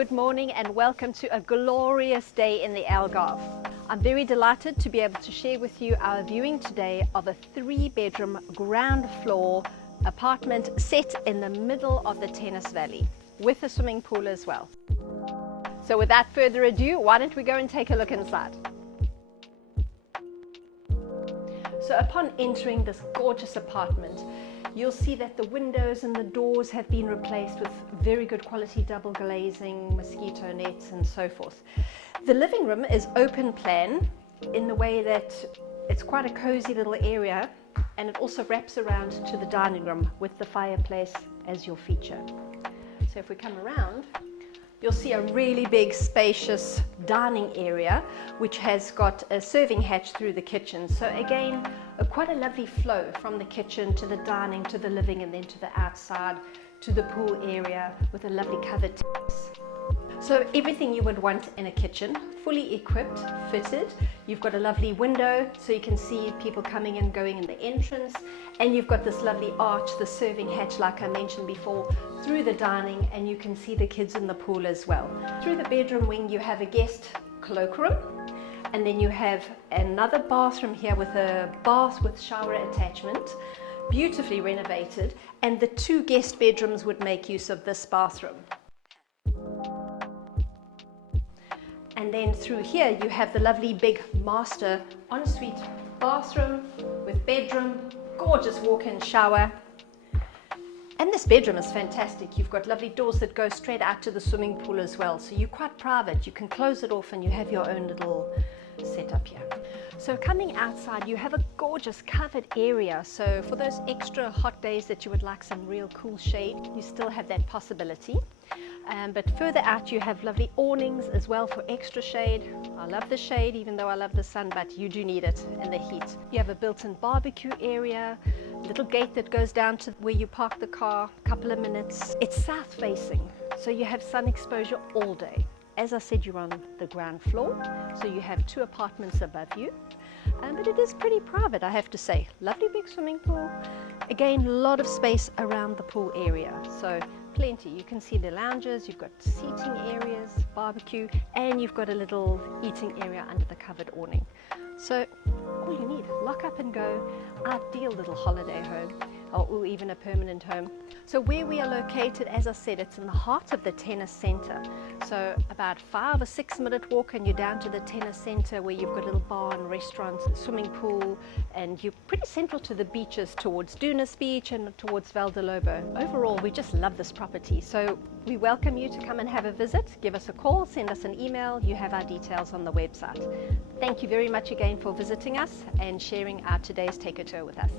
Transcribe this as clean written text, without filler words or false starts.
good morning and welcome to a glorious day in the Algarve. I'm very delighted to be able to share with you our viewing today of a 3-bedroom ground floor apartment set in the middle of the Tennis Valley with a swimming pool as well. So without further ado, why don't we go and take a look inside. So upon entering this gorgeous apartment, you'll see that the windows and the doors have been replaced with very good quality double glazing, mosquito nets and so forth. The living room is open plan in the way that it's quite a cozy little area, and it also wraps around to the dining room with the fireplace as your feature. So if we come around, you'll see a really big spacious dining area which has got a serving hatch through the kitchen. So again, quite a lovely flow from the kitchen to the dining to the living and then to the outside to the pool area with a lovely covered terrace. So everything you would want in a kitchen, fully equipped, fitted. You've got a lovely window so you can see people coming and going in the entrance, and you've got this lovely arch, the serving hatch like I mentioned before, through the dining, and you can see the kids in the pool as well. Through the bedroom wing you have a guest cloakroom, and then you have another bathroom here with a bath with shower attachment, beautifully renovated, and the 2 guest bedrooms would make use of this bathroom. And then through here you have the lovely big master ensuite bathroom with bedroom, gorgeous walk-in shower. And this bedroom is fantastic. You've got lovely doors that go straight out to the swimming pool as well. So you're quite private. You can close it off and you have your own little setup here. So coming outside, you have a gorgeous covered area. So for those extra hot days that you would like some real cool shade, you still have that possibility. But further out you have lovely awnings as well for extra shade. I love the shade even though I love the sun, but you do need it in the heat. You have a built-in barbecue area, little gate that goes down to where you park the car, a couple of minutes. It's south facing, so you have sun exposure all day. As I said, you're on the ground floor, so you have 2 apartments above you. But it is pretty private, I have to say. Lovely big swimming pool. Again, a lot of space around the pool area. So plenty. You can see the lounges, you've got seating areas, barbecue, and you've got a little eating area under the covered awning. So all you need, lock up and go. Ideal little holiday home, or even a permanent home. So where we are located, as I said, it's in the heart of the tennis center. So about 5 or 6 minute walk and you're down to the tennis center where you've got a little bar and restaurants and swimming pool, and you're pretty central to the beaches towards Dunas Beach and towards Vale de Lobo. Overall, we just love this property. So we welcome you to come and have a visit. Give us a call, send us an email. You have our details on the website. Thank you very much again for visiting us and sharing our today's take a tour with us.